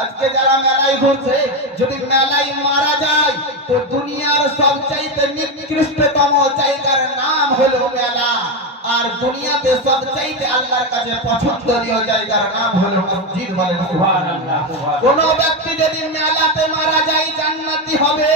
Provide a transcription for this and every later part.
আজকে যারা মেলায় ঘুরছে, যদি মেলায় মারা যায় তো দুনিয়ার সবচাইতে নিকৃষ্টতম জায়গার নাম হলো মেলা, আর দুনিয়াতে সবচাইতে আল্লাহর কাছে পছন্দনীয় জায়গার নাম হলো মসজিদ। বলেন সুবহানাল্লাহ। কোন ব্যক্তি যদি মেলাতে মারা যায় জান্নাতি হবে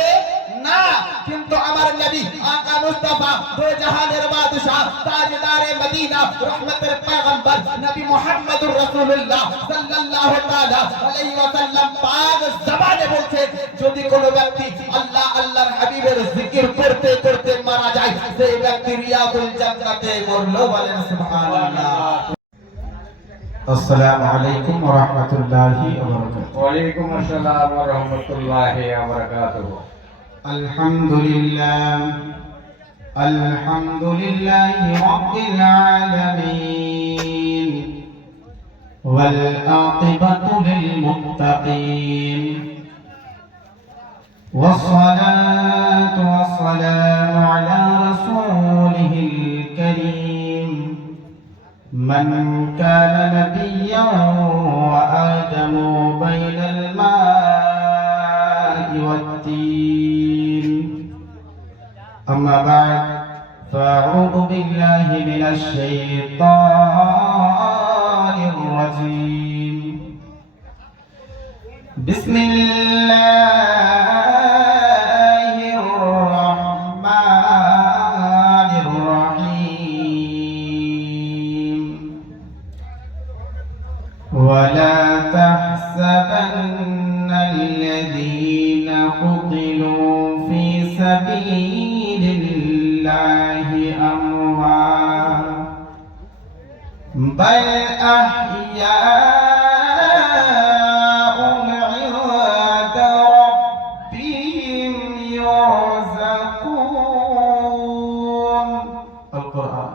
না, কিন্তু আমার নবী আকা মুস্তাফা দো জাহানের বাদশা তাজদারে মদিনা রহমতের পয়গম্বর নবী মুহাম্মদুর রাসূলুল্লাহ সাল্লাল্লাহু তাআলা আলাইহি ওয়াসাল্লাম পাক জবানে বলছে, যদি কোন ব্যক্তি আল্লাহ আল্লাহর হাবিবের জিকির করতে করতে মারা যায়, সেই ব্যক্তি রিয়াদুল জান্নাতে মরলো। বলেন সুবহানাল্লাহ। আসসালামু আলাইকুম ওয়া রাহমাতুল্লাহি ওয়া বারাকাতুহু। ওয়া আলাইকুম আসসালাম ওয়া রাহমাতুল্লাহি ওয়া বারাকাতুহু। আলহামদুলিল্লাহ আলহামদুলিল্লাহি রাব্বিল আলামিন ওয়াল আকিবাতু লিল মুত্তাকিন ওয়াসসালাতু ওয়াসসালামু আলা রাসূলিহিল কারীম মান কানা নাবিয়্যান ওয়া আদামু বাইনাল মা'i ওয়াত-তিন। أما بعد فأعوذ بالله من الشيطان الرجيم. بسم الله الرحمن الرحيم. ولا تحسبن الذين قتلوا في سبيل الله أموات بل أحياء عند ربهم يرزقون. القرآن.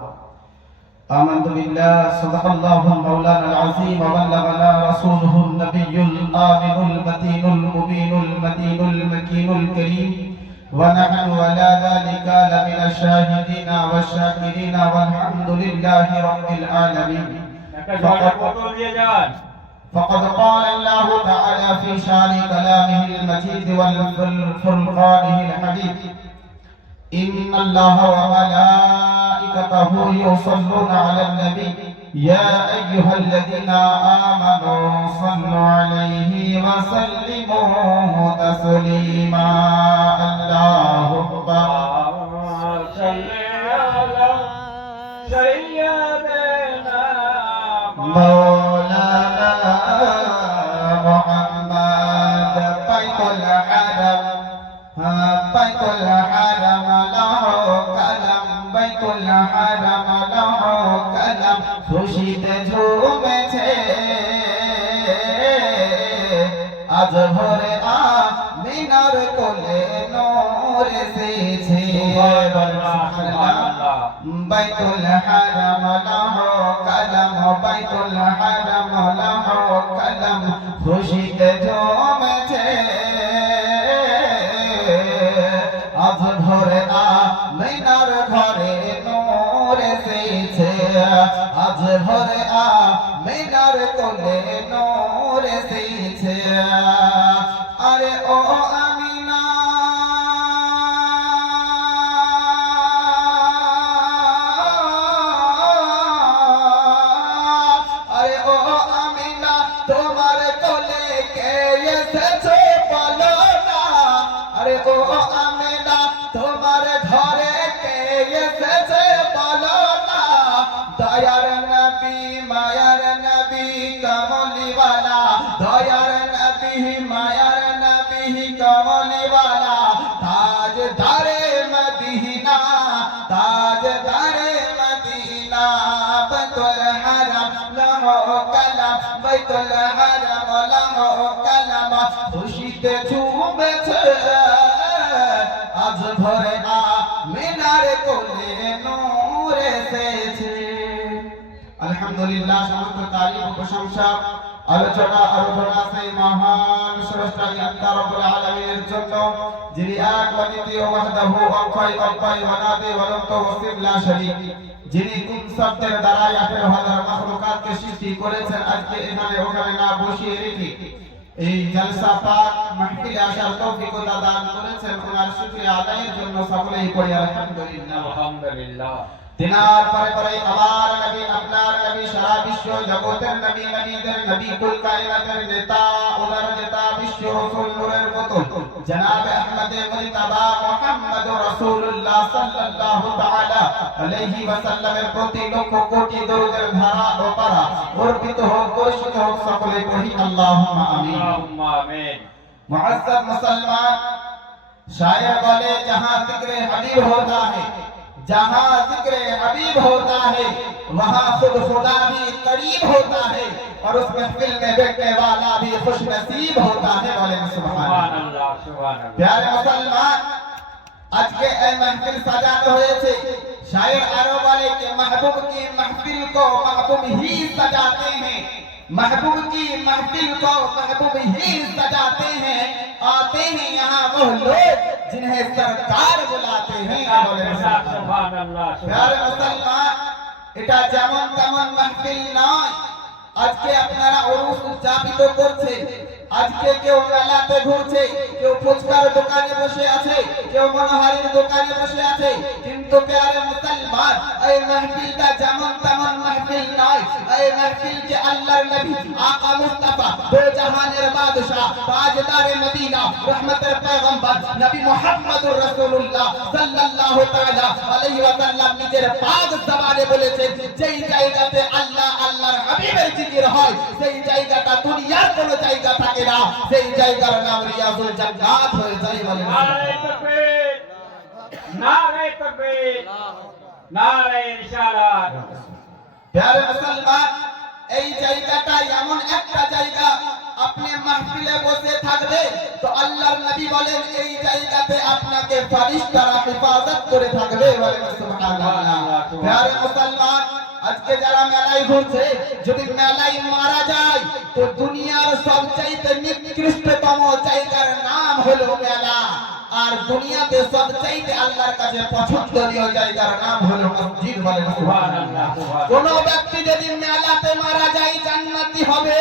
آمنت بالله صدق الله مولانا العظيم وبلغنا رسوله النبي الآمن المتين المبين المتين المكين الكريم، ونحن على ذلك لمن الشاهدين والشاكرين والحمد لله رب العالمين. فقد قال الله تعالى في شان كلامه المجيد والفرقانه الحميد: إن الله وملائكته يصلون على النبي يا أيها الذين آمنوا صلوا عليه وسلموا تسليما. الله أكبر. صل على سيدنا مولانا محمد. بيت الحرم بيت الحرم له كلام، بيت الحرم له كلام। খুশিতে ঝুমেছে আজ ভোরে আমিনার কোলে নূর এসেছে। বাইতুল হারাম লাহু কালাম, বাইতুল হারাম লাহু কালাম। খুশিতে ঝুমেছে আজ ভোরে আমিনার ঘরে নূর এসেছে, আজ ভোরে আমিনার কোলে নূর এসেছে। আরে ও আমিনা আরে ও আমিনা তোমার কোলে কে এসেছে বলো না। আরে ও আমিনা তোমার ঘরে কে এসেছে বলো না। দয়ার নবী মায়ার নবী কমলিওয়ালা, দয়ার নবী মায়ার নবী কমলিওয়ালা। তাজদারে মদিনা, তাজদারে মদিনা। বাইতুল হারাম লাহু কালাম, বাইতুল হারাম লাহু কালাম। খুশিতে ঝুমেছে আজ ভোরে আমিনার কোলে নূর এসেছে। আলহামদুলিল্লাহ, সমস্ত তারিফ ও প্রশংসা আলোচনা সেই মহান স্রষ্টা আল্লাহ রাব্বুল আলামিনের জন্য, যিনি এক ও দ্বিতীয় ওয়াহদাহু অক্ষয় অক্ষয় ওয়ানাদে ওয়ালাম তাওসিফ লা শরীক, যিনি কোন শব্দের দ্বারা 18,000 মাখলুকাতকে সৃষ্টি করেছেন। আজকে এখানে ওখানে না বসিয়ে রেখে এই জলসা পাক মাহফিলে আসার তৌফিক ও দান করেছেন, ওনার শুকরিয়া আদায়ের জন্য সকলেই পড়ি আলহামদুলিল্লাহ। আলহামদুলিল্লাহ। দিনার পরে পরে আমার নবী, আপনার নবী, সারা বিশ্ব জগতের নবী, নবীদের নবী, কুল কায়নাতের নেতা, ওনার নেতা, বিশ্ব রাসূল নূরের বোতল জনাব আহমদে মুজতবা মুহাম্মদুর রাসূলুল্লাহ সাল্লাল্লাহু তাআলা আলাইহি ওয়াসাল্লামের প্রতি লক্ষ কোটি দরুদের ধারা ও পারা অর্পিত হোক, বর্ষিত হোক, সকলে পড়ি আল্লাহুম্মা আমিন। আল্লাহুম্মা আমিন। मुअज़्ज़ज़ मुसलमान, शायर बोले जहां जिक्र हबीब होता है, जहां जिक्र हबीब होता है, वहां खुद खुदा भी करीब होता है और उस महफिल में बैठने वाला भी खुश नसीब होता है। बोले सुभान সুবহানাল্লাহ, সুবহানাল্লাহ। प्यारे मुसलमान, आज के ए महफिल सजाते हुए थे, शायर आरो वाले के महबूब की महफिल को महबूब ही सजाते हैं, महबूब की महफिल को महबूब ही सजाते हैं, आते हैं यहाँ वो लोग जिन्हें सरकार बुलाते हैं। সুবহানাল্লাহ, प्यारे সুবহানাল্লাহ। मुसलमान, এটা যেমন তেমন মাহফিল নয়। আজকে আপনারা উরুস উদযাপিত করছে, আজকে কেউ মেলাতে ঘুরছে, কেউ ফুচকার দোকানে বসে আছে, কেউ মনোহারীর দোকানে বসে আছে, কিন্তু প্যারে মুসলমান, এই মাহফিলটা যেমন তেমন মাহফিল নয়। এই মাহফিলকে আল্লাহর নবী আকা মুস্তাফা, দো জাহানের বাদশা, তাজদারে মদিনা, রহমতের পয়গম্বর নবী মুহাম্মদুর রাসূলুল্লাহ সাল্লাল্লাহু তাআলা আলাইহি ওয়াসাল্লাম নিজের পাক জবানে বলেছেন, যেই জায়গাতে আল্লাহ আল্লাহর হাবিবের জিকির হয়, সেই জায়গাটা দুনিয়ার কোনো জায়গা থাকে না, সেই জায়গার নাম রিয়াজুল জান্নাত হয়ে যায়। বলেন নারে তাকবীর, নারে তাকবীর, নারে রিসালাত। প্যারে মুসলমান, এই জায়গাটা এমন একটা জায়গা, আপনি মাহফিলে বসে থাকবে তো আল্লাহর নবী বলেন এই জায়গাতে আপনাকে ফেরেশতারা হেফাজত করে থাকবে। বলেন সুবহানাল্লাহ। প্যারে মুসলমান, আজকে যারা মেলায় ঘুরছে, যদি মেলায় মারা যায় তো দুনিয়ার সবচাইতে নিকৃষ্টতম জায়গার নাম হলো মেলা, আর দুনিয়াতে সবচাইতে আল্লাহর কাছে পছন্দনীয় জায়গার নাম হলো মসজিদ। বলেন সুবহানাল্লাহ। কোন ব্যক্তি যদি মেলাতে মারা যায় জান্নাতি হবে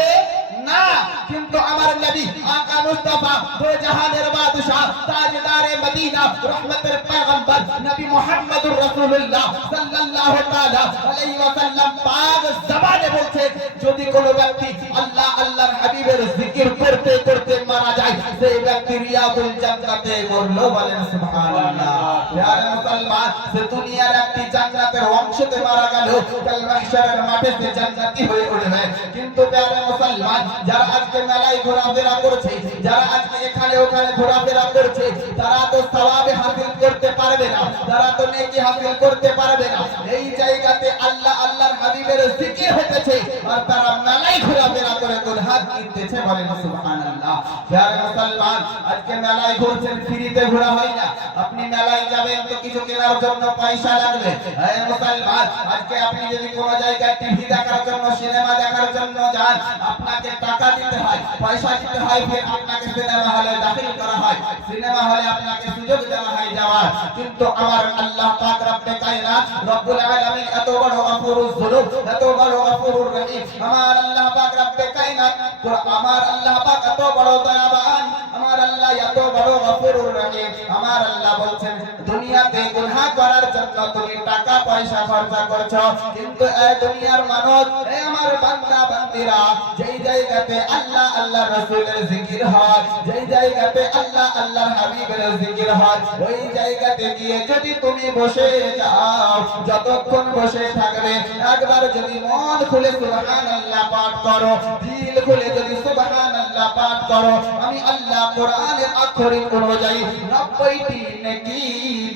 না, কিন্তু আমার নবী আকা মুস্তাফা, দো জাহানের বাদশা, তাজদারে মদিনা, রহমতের পয়গম্বর নবী মুহাম্মদুর রাসূলুল্লাহ সাল্লাল্লাহু তাআলা আলাইহি ওয়াসাল্লাম পাক জবানে বলছেন, যদি কোন ব্যক্তি আল্লাহ আল্লাহর হাবিবের জিকির করতে করতে মারা যায়, সেই ব্যক্তি রিয়াজুল জান্নাতে মরলো। বলেন সুবহানাল্লাহ। প্যারে মুসলমান, সে দুনিয়ার একটি জান্নাতের অংশতে মারা গেল, কাল মাহশারের মাঠে সে জান্নাতি হয়ে উঠবে। কিন্তু প্যারে মুসলমান, যারা আজকে মেলায় ঘোরাফেরা করছে, যারা আজকে এখানে ওখানে ঘোরাফেরা করছে, তারা তো সওয়াবে হাসিল করতে পারবে না, তারা তো নেকি হাসিল করতে পারবে না। এই জায়গাতে আল্লাহ আল্লাহর হাবিবের জিকির হতেছে আর তারা মেলায় ঘোরাফেরা করে গুনাহ করতেছে। বলেন সুবহানাল্লাহ। প্যারে মুসলমান, আজকে মেলায় ঘুরছেন, ফ্রিতে ঘোরা হয় না। আপনি মেলায় যাবেন তো কিছু কেনার জন্য পয়সা লাগবে। হে মুসলমান, আজকে আপনি যদি কোন জায়গায় টিভি দেখার জন্য, সিনেমা দেখার জন্য যান, আপনাকে টাকা দিতে হয়, পয়সা দিতে হয়, ফির আপনাকে সিনেমা হলে দাখিল করা হয়, সিনেমা হলে আপনাকে সুযোগ দেওয়া হয় যাওয়ার। কিন্তু আমার আল্লাহ পাক রব্বে কায়নাত রব্বুল আলামিন এত বড় গফুরুজ যুনুব, এত বড় গফুরুর রহিম, আমার আল্লাহ পাক রব্বে কায়নাত, তো আমার আল্লাহ পাক এত বড় দয়াবান, আমার আল্লাহ এত বড় গফুরুর রহিম। আমার আল্লাহ বলছেন, দুনিয়াতে গুনাহ করার জন্য তুমি টাকা পয়সা খরচ করছো, কিন্তু এই দুনিয়ার মানুষ, এই আমার বান্দা বান্দিরা, যেই জায়গাতে আল্লাহ আল্লাহ রাসূলের জিকির হয়, যেই জায়গাতে আল্লাহ আল্লাহর হাবিবের জিকির হয়, ওই জায়গাতে গিয়ে যদি তুমি বসে যাও, যতক্ষণ বসে থাকবে, একবার যদি মন খুলে সুবহানাল্লাহ পাঠ করো, দিল খুলে যদি সুবহানাল্লাহ পাঠ করো, আমি আল্লাহ কোরআনের অক্ষরিক অনুযায়ী 90টি নেকি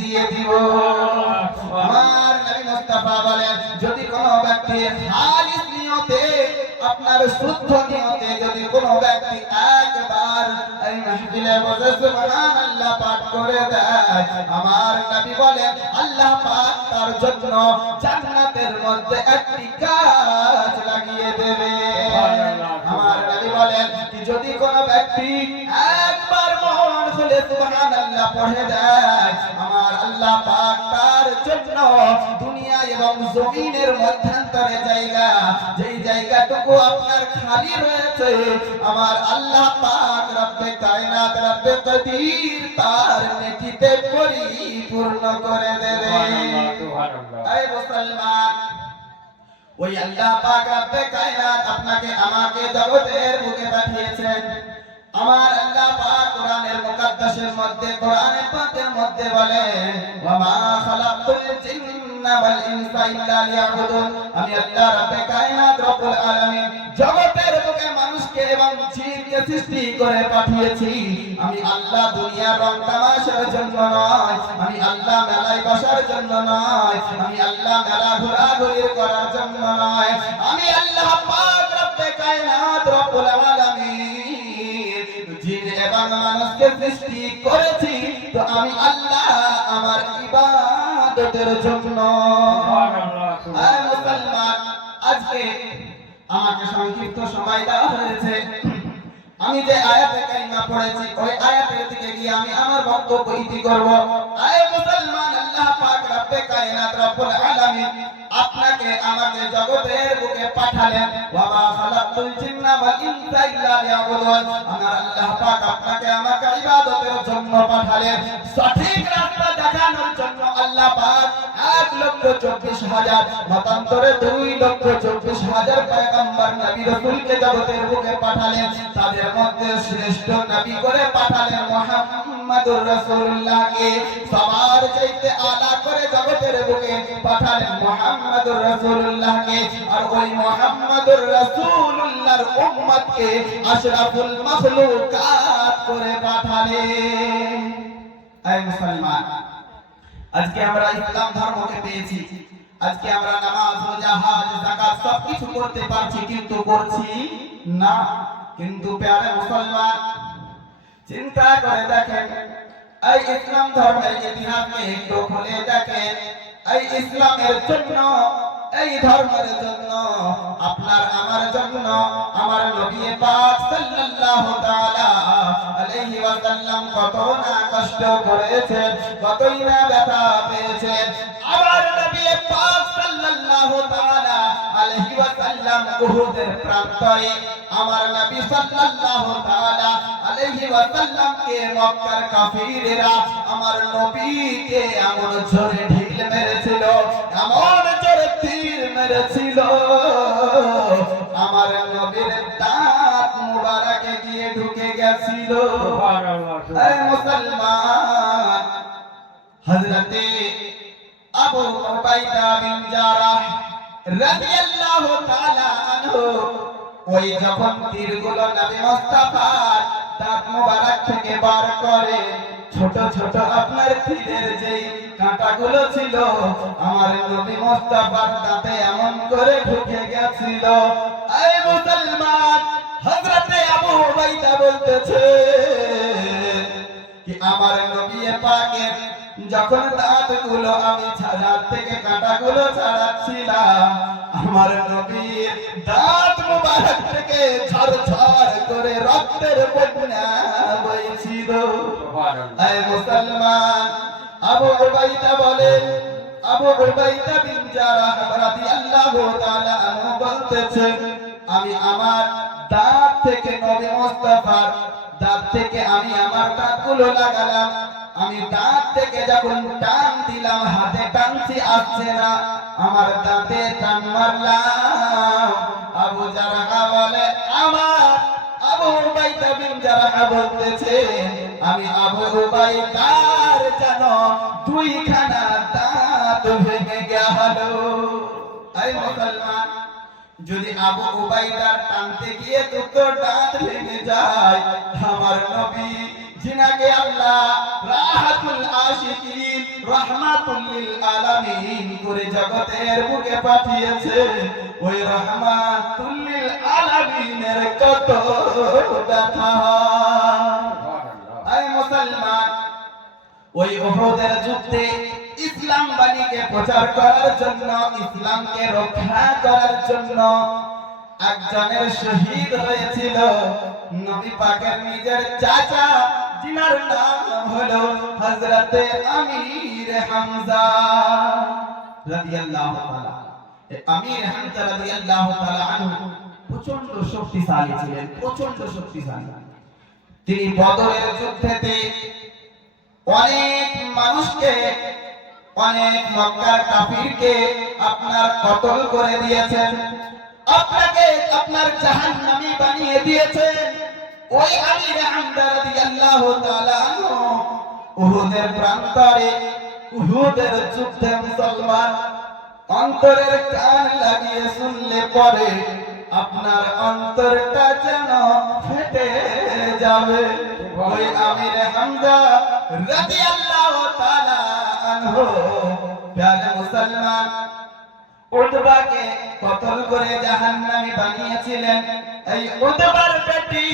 দিয়ে দিব। আমার নবী মুস্তাফা বলেন, যদি কোনো ব্যক্তি খালিস নিয়তে, আপনার শুদ্ধ নিয়তে যদি কোনো ব্যক্তি একবার এই মাহফিলে বসে সুবহানাল্লাহ পাঠ করে দেয়, আমার নবী বলেন আল্লাহ পাক তার জন্য জান্নাতের মধ্যে একটি গাছ লাগিয়ে দেবে। আমার নবী বলেন, যদি কোনো ব্যক্তি একবার মন তুলে সুবহানাল্লাহ পড়ে দেয়, আমার আল্লাহ পাক তার জন্য দুনিয়া এবং জমিনের মধ্যন্তরে জায়গা, যেই জায়গাটুকু আপনার খালি রয়েছে, আমার আল্লাহ পাক রব্বে কায়নাত রব্বে কদির তার নেকিতে পরিপূর্ণ করে দেবে। এই মুসলমান, ওই আল্লাহ পাক রব্বে কায়নাত আপনাকে আমাকে জগতের বুকে পাঠিয়েছেন। আমার আল্লাহ পাক কোরআনের মুকাদ্দাসের মধ্যে, কোরআনে পাকের মধ্যে বলেন, ওয়া মা খালাকতুল জিন্না ওয়াল ইনসা ইল্লা লিয়াবুদুন। আমি আল্লাহ রব্বে কায়নাত রব্বুল আলামিন জগতের বুকে মানুষকে এবং জিনকে সৃষ্টি করে পাঠিয়েছি। আমি আল্লাহ দুনিয়ার রং তামাশার জন্য নয়, আমি আল্লাহ মেলায় বসার জন্য নয়, আমি আল্লাহ মেলা ঘোরাঘুরি করার জন্য নয়, আমি আল্লাহ পাক রব্বে কায়নাত রব্বুল আলামিন জিন এবং মানুষকে সৃষ্টি করেছি তো আমি আল্লাহ আমার ইবাদতের জন্য। আয় মুসলমান, আজকে আমাকে সংক্ষিপ্ত সময় দেওয়া হয়েছে, আমি যে আয়াতে কারিমা পড়েছি ওই আয়াতের দিকে গিয়ে আমি আমার বক্তব্য ইতি করব। আয় মুসলমান, আল্লাহ পাক রব্বে কায়নাত রব্বুল আলামিন আপনাকে আমাকে জগতের বুকে পাঠালেন। ওয়া মা খালাকতুল জিন্না ওয়াল ইনসা ইল্লা লিয়াবুদুন। আমার আল্লাহ পাক আপনাকে আমাকে ইবাদতের জন্য পাঠালেন, সঠিক রাস্তা দেখানোর জন্য। আল্লাহ পাক 1,24,000 মতান্তরে 2,24,000 পয়গম্বর নবী রাসূলকে জগতের বুকে পাঠালেন। তাদের মধ্যে শ্রেষ্ঠ নবী করে পাঠালেন মুহাম্মদুর রাসূলুল্লাহকে। সবার চাইতে আলা করে জগতের বুকে পাঠালেন মুহাম্মদুর রাসূলুল্লাহকে। আর ওই মুহাম্মদুর রাসূলুল্লাহর উম্মতকে আশরাফুল মাখলুকাত করে পাঠালেন। এই মুসলমান, আজকে আমরা ইসলাম ধর্মকে পেয়েছি, আজকে আমরা নামাজ রোজা হজ যাকাত সব কিছু করতে পারছি, কিন্তু করছি না। কিন্তু প্যারে মুসলমান, চিন্তা করে দেখেন, এই ইসলাম ধর্মের ইতিহাসকে একটু খুলে দেখেন। এই ইসলামের জন্য, এই ধর্মের জন্য, আপনার আমার জন্য আমার নবী পাক সাল্লাল্লাহু তাআলা আলাইহি ওয়াসাল্লাম কত না কষ্ট করেছেন, কতই না ব্যথা পেয়েছেন। আমার নবী পাক সাল্লাল্লাহু তাআলা আলাইহি ওয়াসাল্লাম উহুদের প্রান্তরে আমার নবী সাল্লাল্লাহু তাআলা আলাইহি ওয়াসাল্লামকে মক্কার কাফিরেরা আমার নবীকে এমন জোরে ঢিল মেরেছিল, এমন জোরে তীর মেরেছিল, আমার নবীর দাঁত মুবারকে গিয়ে ঢুকে গেছিল। এই মুসলমান, হযরতে আবু উবাইদা বিন জারাহ রাদিয়াল্লাহু তাআলা আনহু ওই যখন তীরগুলো নবী মুস্তাফার দাঁত মুবারক থেকে বার করে, ছোট ছোট আপনার তীরের যেই কাঁটাগুলো ছিল আমার নবী মুস্তাফার দাঁতে এমন করে ঢুকে গেছিল। এই মুসলমান, হযরতে আবু উবাইদা বলতেছে কি আমার নবী পাকের যখন দাঁতগুলো আমি দাঁত থেকে কাঁটাগুলো ছাড়াচ্ছিলাম, আমার নবীর দাঁত মুবারক থেকে ঝরঝর করে রক্তের বন্যা বইছিল। এই মুসলমান, আবু উবাইদা বলেন, আবু উবাইদা বিন জারাহ রাদিয়াল্লাহু তাআলা আনহু বলতেছেন, আমি আমার দাঁত থেকে নবী মুস্তাফার দাঁত থেকে আমি আমার দাঁতগুলো লাগালাম, আমি দাঁত থেকে যখন টান দিলাম, হাতে টানছি আসছে না, আমার দাঁতে টান মারলাম। আবু জারাহ বলে, আমার আবু উবাইদা বিন জারাহ বলতেছে, আমি আবু উবাইদার যেন দুইখানা দাঁত ভেঙে গেল। এই মুসলমান, যদি আবু উবাইদার টানতে গিয়ে দুটো দাঁত ভেঙে যায়, আমার নবী जिनके अल्लाह राहतुल आशिकीन रहमाতুল লিল আলামিন করে জগতের বুকে পাঠিয়েছে, ওই রহমাতুল লিল আলামিনের কত ব্যথা। এই মুসলমান, ওই উহুদের যুদ্ধে ইসলাম বাণীকে প্রচার করার জন্য, ইসলামকে রক্ষা করার জন্য একজনের শহীদ হয়েছিল নবী পাকের নিজের চাচা जिनार नाम हलो हजरत अमीर हमजा রাদিয়াল্লাহু তাআলা। আমির হামজা রাদিয়াল্লাহু তাআলা আনহু প্রচন্ড শক্তিশালী ছিলেন, প্রচন্ড শক্তিশালী। তিনি বদরের যুদ্ধেতে অনেক মানুষকে, অনেক মক্কার কাফিরকে আপনার কতল করে দিয়েছেন, আপনাকে আপনার জাহান্নামী বানিয়ে দিয়েছেন। ওই আমির হামজা রাদিয়াল্লাহু তাআলা আনহু উহুদের প্রান্তরে, উহুদের যুদ্ধে মুসলমান অন্তরের কান লাগিয়ে শুনলে পরে আপনার অন্তরটা যেন ফেটে যাবে। ওই আমির হামজা রাদিয়াল্লাহু তাআলা আনহু প্যারে মুসলমান উতবাকে কতল করে জাহান্নামী বানিয়েছিলেন। এই উতবার বেটি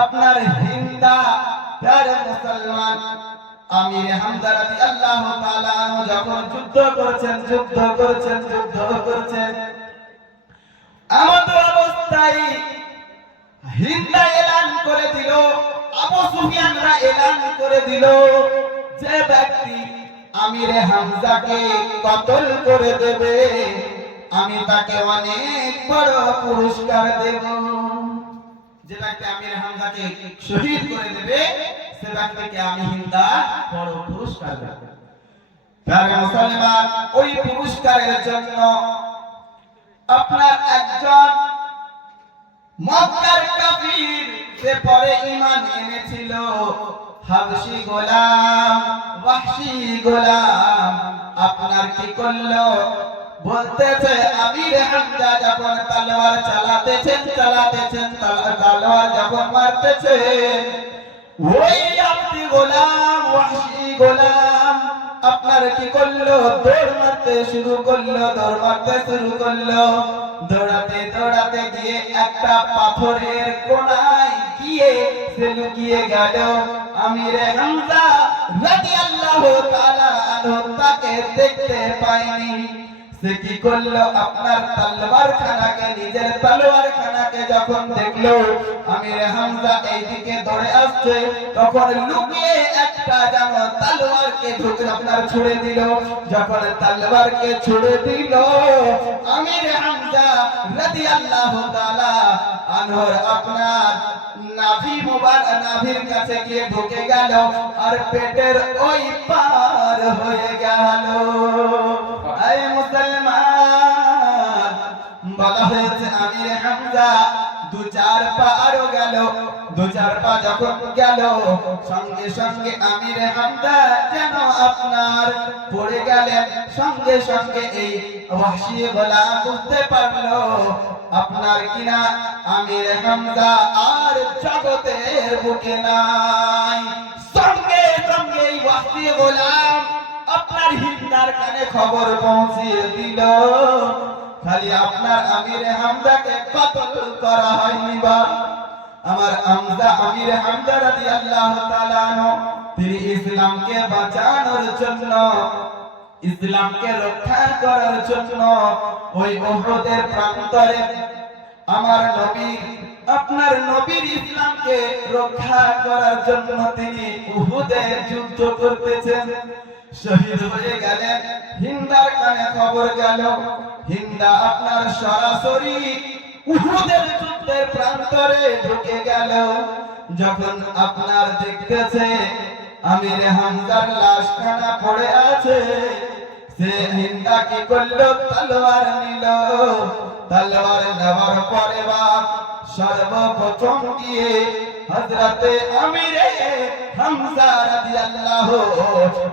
আপনার হিন্দা প্যারে মুসলমান আমির হামজা রাদিয়াল্লাহু তাআলা আনহু যখন যুদ্ধ করছেন এমন অবস্থায় হিন্দা এলান করে দিল, আবু সুফিয়ানরা এলান করে দিল, যে ব্যক্তি আমির হামজাকে কতল করে দেবে আমি তাকে অনেক বড় পুরস্কার দেব। যে ব্যক্তি আমির হামজাকে শহীদ করে দেবে সে ব্যক্তিকে আমি হিন্দা বড় পুরস্কার দেব। প্রিয় মুসলমান, ওই পুরস্কারের জন্য আপনার একজন মক্কার কাফির সে পরে ঈমান এনেছিল, হাবশী গোলাম, ওয়াহশী গোলাম আপনার কি করলো বলতেছে আমির হামজা যখন তলোয়ার চালাতেছেন তলোয়ার যখন মারতেছেন ওই আব্দি গোলাম, ওয়াহশী গোলাম আপনার কি করলো দৌড় মারতে শুরু করলো। দৌড়াতে গিয়ে একটা পাথরের কোণায় গিয়ে সে লুকিয়ে গেল। আমির হামজা রাদিয়াল্লাহু তাআলা আনহু তাকে দেখতে পায়নি। সে কি করলো আপনার নিজের তলোয়ার খানাকে যখন দেখলো আমির হামজা এইদিকে দৌড়ে আসছে তখন লুকিয়ে একটা যেন তলোয়ারকে আপনার ছুড়ে দিল। যখন তলোয়ারকে ছুড়ে দিল আমির হামজা রাদিয়াল্লাহু তাআলা আনহুর আপনার নাভির কাছে গিয়ে ঢুকে গেল আর পেটের ওই পার হয়ে গেল। এই মুসলমান বলা হয়েছে আমির হামজা দু চার পা আরো গেল, দু চার পা যখন গেল সঙ্গে সঙ্গে আমির হামজা যেন আপনার পড়ে গেলেন। সঙ্গে সঙ্গে এই ওয়াহশী গোলাম বুঝতে পারলো আপনার কিনা আমির হামজা আর জগতের বুকে নাই। সঙ্গে সঙ্গে এই ওয়াহশী গোলাম আপনার হিন্দার কানে খবর পৌঁছিয়ে দিল খালি আপনার আমির হামজাকে কতল করা হয়নি বা আমার আমির হামজা রাদিয়াল্লাহু তাআলা আনহু তিনি ইসলামকে বাঁচানোর জন্য, ইসলামকে রক্ষা করার জন্য ওই উহুদের প্রান্তরে আমার নবী আপনার নবীর ইসলামকে রক্ষা করার জন্য তিনি উহুদে যুদ্ধ করতেছেন। শহীদ হয়ে গেলেন। হিন্দার কানে খবর গেল, হিন্দা আপনার সরাসরি উহুদের যুদ্ধের প্রান্তরে ঢুকে গেল। যখন আপনার দেখতেছে আমির হামজার লাশখানা পড়ে আছে সে হিন্দা কি করলো তলোয়ার নিল। তলোয়ার নেওয়ার পরে বাপ সর্বপ্রথম গিয়ে হযরতে আমির হামজা রাদিয়াল্লাহু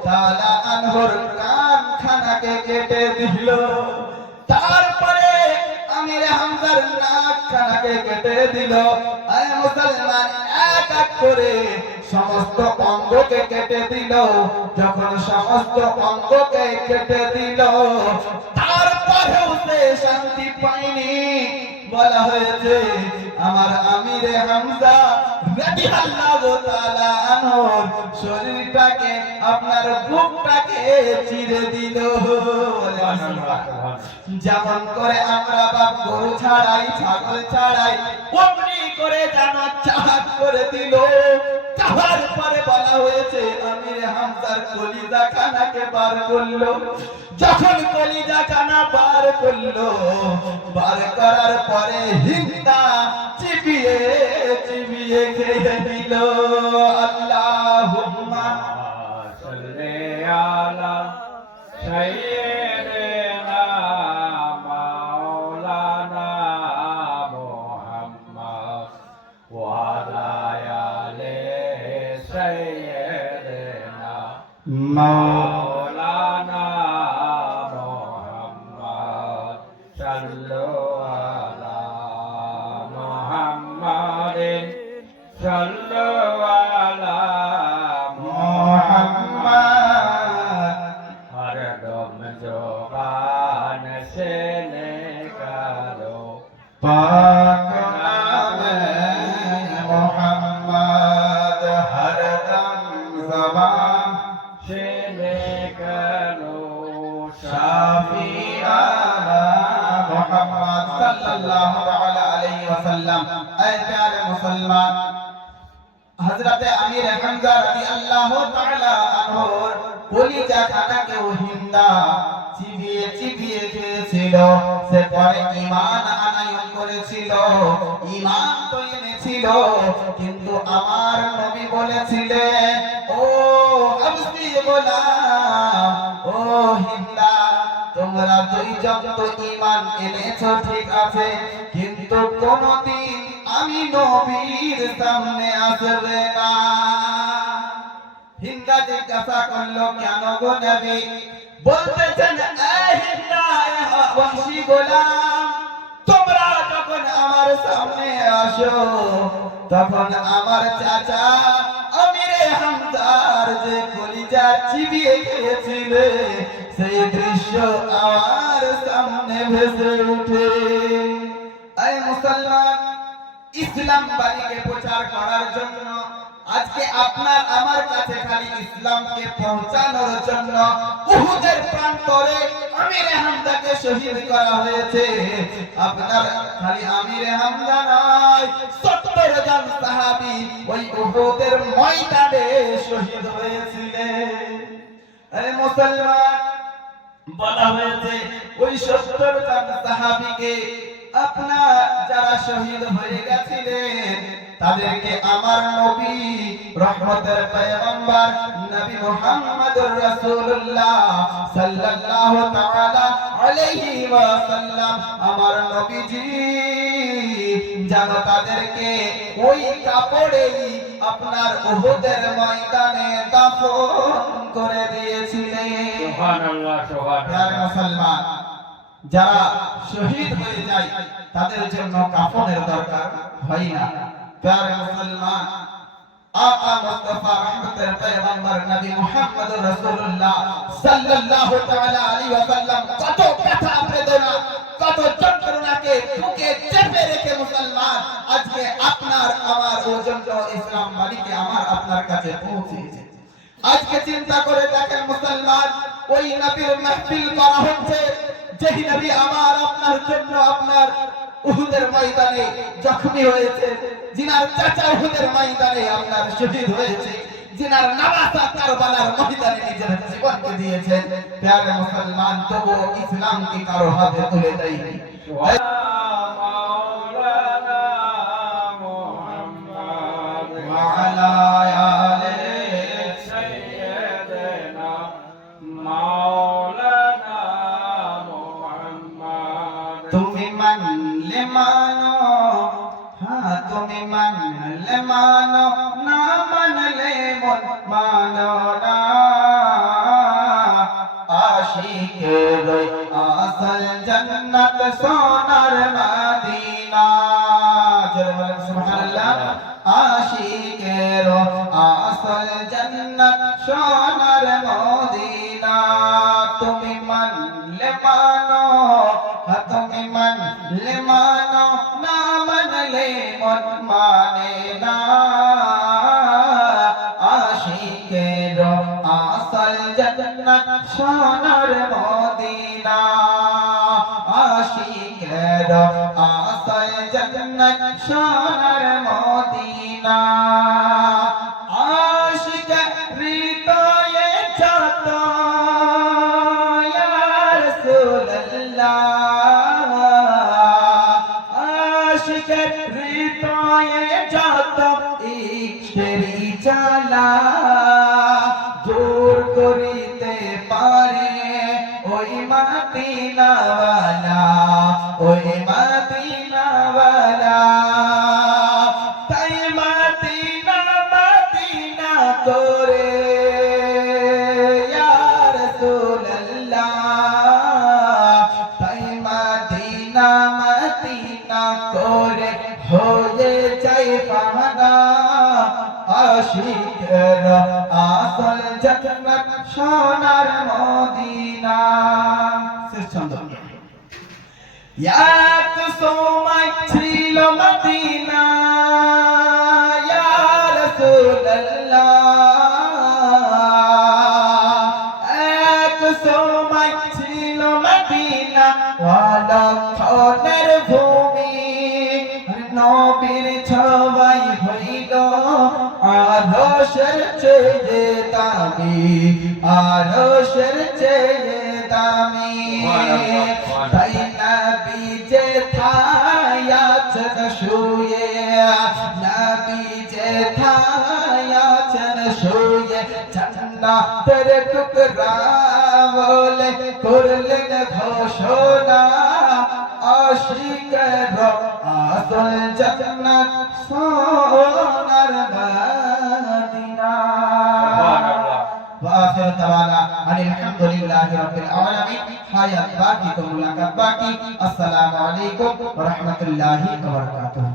তাআলা আনহুর কানখানাকে কেটে দিল। তারপরে আমির হামজার নাকখানাকে কেটে দিল। আয় মুসলমান এক এক করে সমস্ত অঙ্গকে কেটে দিল। যখন সমস্ত অঙ্গকে কেটে দিল তারপরেও সে শান্তি পায়নি। বলা হয়েছে আমার আমির হামজা রাদিয়াল্লাহু তাআলা আনহুর শরীরটাকে আপনার বুকটাকে চিরে দিল। যেমন করে আমরা বাপ গরু ছাড়াই ছাগল ছাড়াই অমনি করে যেন চাক করে দিল। যাওয়ার পরে বলা হয়েছে আমির হামজার কলিজা খানাকে বার করলো। যখন কলিজা খানা বার করলো, বার করার পরে হিন্দা চিবিয়ে চিবিয়ে খেয়ে নিল। আল্লাহুম্মা সাল্লি আলা সাইয়্যিদিনা মাওলানা মুহাম্মদ ওয়া আলা আলি সাইয়্যিদিনা মাওলানা মুহাম্মদ সাল্লু আলা মুহাম্মাদিন সাল্লু আলা মুহাম্মদ हर दम जुबान से निकालो पाक नामे मुहम्मद हरदम ज़बान से निकालो शाफियाना मुहम्मद सल्लल्लाहु तआला अलैहि वसल्लम। ऐ प्यारे मुसलमान, हजरत आमिर हमजा রাদিয়াল্লাহু তাআলা আনহুর কলিজা খানাকে হিন্দা চিবিয়ে চিবিয়ে খেয়েছিল। সে পরে ঈমান আনায়ন করেছিল, ঈমান তো এনেছিল, কিন্তু আমার নবী বলেছিলেন, ও আবসি গোলাম, ও হিন্দা, তোমরা দুইজন তো ঈমান এনেছো ঠিক আছে, কিন্তু কোনদিন আমি নবীর সামনে আসবে না। হিন্দা জিজ্ঞাসা করলো, কেন গো নবী? বলতেছেন, এই হিন্দা, ওয়াহশী গোলাম, তোমরা যখন আমার সামনে আসো তখন আমার চাচা আমিরে হামজার যে কলিজা চিবিয়ে খেয়েছিলে সেই দৃশ্য আমার সামনে ভেসে ওঠে। এই মুসলমান, ইসলাম বাণীকে প্রচার করার জন্য আজকে আপনার আমার কাছে খালি ইসলামকে পৌঁছানোর জন্য উহুদের প্রান্তরে আমিরে হামজাকে শহীদ করা হয়েছে। আপনার খালি আমিরে হামজা নয়, 70 জন সাহাবী ওই উহুদের ময়দানে শহীদ হয়েছিলেন। আরে মুসলমান, বলা হয়েছে ওই 70 জন সাহাবীকে আপনার যারা শহীদ হয়ে গেছিলেন তাদেরকে আমার নবী রহমতের পয়গম্বর নবী মুহাম্মদুর রাসূলুল্লাহ সাল্লাল্লাহু তাআলা আলাইহি ওয়াসাল্লাম আমার নবীজি যেন তাদেরকে ওই কাপড়েই আপনার উহুদের ময়দানে দাফন করে দিয়েছিলেন। সুবহানাল্লাহ প্রিয় মুসলমান, যারা শহীদ হয়ে যায় তাদের জন্য কাফনের দরকার হয় না। প্রিয় মুসলমান, আকা মুস্তাফা রহমতের পয়গম্বর নবী মুহাম্মদুর রাসূলুল্লাহ সাল্লাল্লাহু তাআলা আলাইহি ওয়াসাল্লাম কত ব্যথা বেদনা, কত যন্ত্রণাকে বুকে চেপে রেখে মুসলমান আজকে আপনার আমার জন্য ইসলাম বাণীকে আমার আপনার কাছে পৌঁছেছে। আজকে চিন্তা করে দেখেন মুসলমান, ওই নবীর মাহফিল করা হচ্ছে, যেই নবী আমার আপনার জন্য আপনার উহুদের ময়দানে জখমি হয়েছে, জিনার চাচা উহুদের ময়দানে আপনার শহীদ হয়েছে, জিনার নওয়াসা কারবালার ময়দানে নিজের জীবনকে দিয়েছেন। প্রিয় মুসলমান, তবু ইসলাম কি কারো হাতে তুলে দেয়নি। মাওলানা মুহাম্মদ ওয়া আলা আলি সাইয়্যিদিনা মাওলানা মুহাম্মদ। তুমি মানলে মানো, হ্যাঁ তুমি মানলে মানো, না মানলে মন মানো না। আশিকের আসল জান্নাত সোনার মদিনা, জোরে বলেন সুবহানাল্লাহ। আশিকের আসল জান্নাত সোনার মদিনা। তুমি মানলে মানো, তুমি মানলে মানো, না মানলে মন মানে না। আশিকের আসল জান্নাত সোনার মদিনা। আশিকের আসল জান্নাত সোনার মদিনা। দুঃখেরই জ্বালা দূর করিতে পারে ওই মদিনাওয়ালা, ওই মদিনাওয়ালা। তাই মদিনা মদিনা করে ইয়া রাসূলুল্লাহ, তাই মদিনা মদিনা করে হয়ে যায় পাহানা আশিকের আসল জান্নাত সোনার মদিনা। শেষ ছন্দ। এক সময় ছিল মদিনা ইয়া রাসূলুল্লাহ, এক সময় ছিল মদিনা অলক্ষণের ভূমি, নবীর ছোঁয়ায় হইল আরশের চেয়ে দামি, আরশের চেয়ে দামি। তাই নবী যেথায় আছেন শুয়ে, নবী যেথায় আছেন শুয়ে, জান্নাতের টুকরা বলে করলেন ঘোষণা আশিকের আসল জান্নাত সোনার মদিনা। وآخر دعوانا أن الحمد لله رب العالمين. حياة باقي تو ملاقات باقي. السلام عليكم ورحمة الله وبركاته.